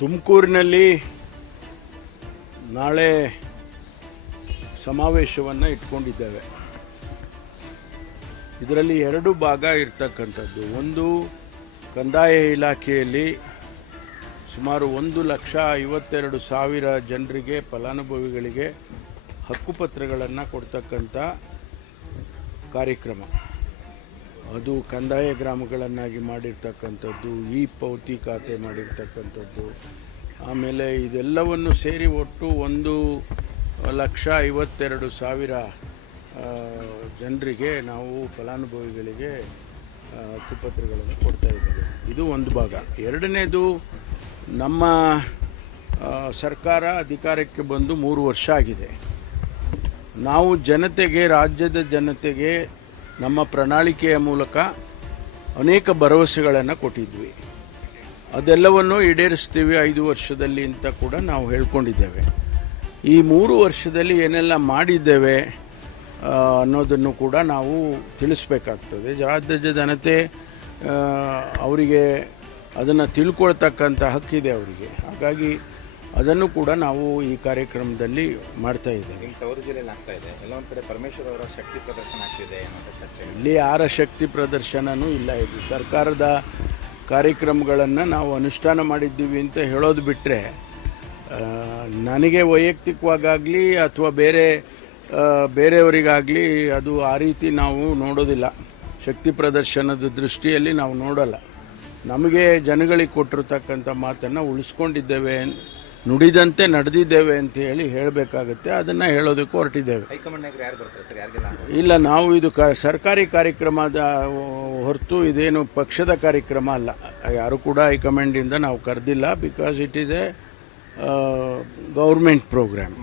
ತುಮಕೂರಿನಲ್ಲಿ ನಾಳೆ ಸಮಾವೇಶವನ್ನು ಇಟ್ಕೊಂಡಿದ್ದೇವೆ. ಇದರಲ್ಲಿ ಎರಡು ಭಾಗ ಇರ್ತಕ್ಕಂಥದ್ದು. ಒಂದು, ಕಂದಾಯ ಇಲಾಖೆಯಲ್ಲಿ ಸುಮಾರು 1,52,000 ಜನರಿಗೆ, ಫಲಾನುಭವಿಗಳಿಗೆ ಹಕ್ಕುಪತ್ರಗಳನ್ನು ಕೊಡ್ತಕ್ಕಂಥ ಕಾರ್ಯಕ್ರಮ. ಅದು ಕಂದಾಯ ಗ್ರಾಮಗಳನ್ನಾಗಿ ಮಾಡಿರ್ತಕ್ಕಂಥದ್ದು, ಈ ಪೌತಿ ಖಾತೆ ಮಾಡಿರ್ತಕ್ಕಂಥದ್ದು, ಆಮೇಲೆ ಇದೆಲ್ಲವನ್ನು ಸೇರಿ ಒಟ್ಟು 1,52,000 ಜನರಿಗೆ ನಾವು ಫಲಾನುಭವಿಗಳಿಗೆ ಹಕ್ಕುಪತ್ರಗಳನ್ನು ಕೊಡ್ತಾ ಇದ್ದೇವೆ. ಇದು ಒಂದು ಭಾಗ. ಎರಡನೇದು, ನಮ್ಮ ಸರ್ಕಾರ ಅಧಿಕಾರಕ್ಕೆ ಬಂದು 3 ವರ್ಷ ಆಗಿದೆ. ನಾವು ಜನತೆಗೆ, ರಾಜ್ಯದ ಜನತೆಗೆ ನಮ್ಮ ಪ್ರಣಾಳಿಕೆಯ ಮೂಲಕ ಅನೇಕ ಭರವಸೆಗಳನ್ನು ಕೊಟ್ಟಿದ್ವಿ. ಅದೆಲ್ಲವನ್ನು ಈಡೇರಿಸ್ತೀವಿ 5 ವರ್ಷದಲ್ಲಿ ಅಂತ ಕೂಡ ನಾವು ಹೇಳ್ಕೊಂಡಿದ್ದೇವೆ. ಈ 3 ವರ್ಷದಲ್ಲಿ ಏನೆಲ್ಲ ಮಾಡಿದ್ದೇವೆ ಅನ್ನೋದನ್ನು ಕೂಡ ನಾವು ತಿಳಿಸ್ಬೇಕಾಗ್ತದೆ. ರಾಜ್ಯದ ಜನತೆ ಅವರಿಗೆ ಅದನ್ನು ತಿಳ್ಕೊಳ್ತಕ್ಕಂಥ ಹಕ್ಕಿದೆ ಅವರಿಗೆ. ಹಾಗಾಗಿ ಅದನ್ನು ಕೂಡ ನಾವು ಈ ಕಾರ್ಯಕ್ರಮದಲ್ಲಿ ಮಾಡ್ತಾ ಇದ್ದೇವೆ. ತವರು ಜಿಲ್ಲೆಯಲ್ಲಿ ಆಗ್ತಾ ಇದೆ, ಎಲ್ಲ ಒಂದು ಕಡೆ ಪರಮೇಶ್ವರ್ ಅವರ ಶಕ್ತಿ ಪ್ರದರ್ಶನ ಆಗ್ತಿದೆ ಅನ್ನೋ ಚರ್ಚೆ. ಇಲ್ಲಿ ಯಾರ ಶಕ್ತಿ ಪ್ರದರ್ಶನವೂ ಇಲ್ಲ. ಇದು ಸರ್ಕಾರದ ಕಾರ್ಯಕ್ರಮಗಳನ್ನು ನಾವು ಅನುಷ್ಠಾನ ಮಾಡಿದ್ದೀವಿ ಅಂತ ಹೇಳೋದು ಬಿಟ್ಟರೆ, ನನಗೆ ವೈಯಕ್ತಿಕವಾಗಲಿ ಅಥವಾ ಬೇರೆಯವರಿಗಾಗಲಿ ಅದು ಆ ರೀತಿ ನಾವು ನೋಡೋದಿಲ್ಲ. ಶಕ್ತಿ ಪ್ರದರ್ಶನದ ದೃಷ್ಟಿಯಲ್ಲಿ ನಾವು ನೋಡಲ್ಲ. ನಮಗೆ ಜನಗಳಿಗೆ ಕೊಟ್ಟಿರ್ತಕ್ಕಂಥ ಮಾತನ್ನು ಉಳಿಸ್ಕೊಂಡಿದ್ದೇವೆ, ನುಡಿದಂತೆ ನಡೆದಿದ್ದೇವೆ ಅಂತ ಹೇಳಬೇಕಾಗುತ್ತೆ. ಅದನ್ನು ಹೇಳೋದಕ್ಕೂ ಹೊರಟಿದ್ದೇವೆ. ಹೈಕಮಾಂಡ್ ಯಾರು ಬರ್ತಾರೆ ಸರ್? ಯಾರಿಗೆಲ್ಲ ಇಲ್ಲ, ನಾವು ಇದು ಸರ್ಕಾರಿ ಕಾರ್ಯಕ್ರಮದ ಹೊರತು ಇದೇನು ಪಕ್ಷದ ಕಾರ್ಯಕ್ರಮ ಅಲ್ಲ. ಯಾರು ಕೂಡ ಹೈಕಮಾಂಡಿಂದ ನಾವು ಕರೆದಿಲ್ಲ. Because it is a government program.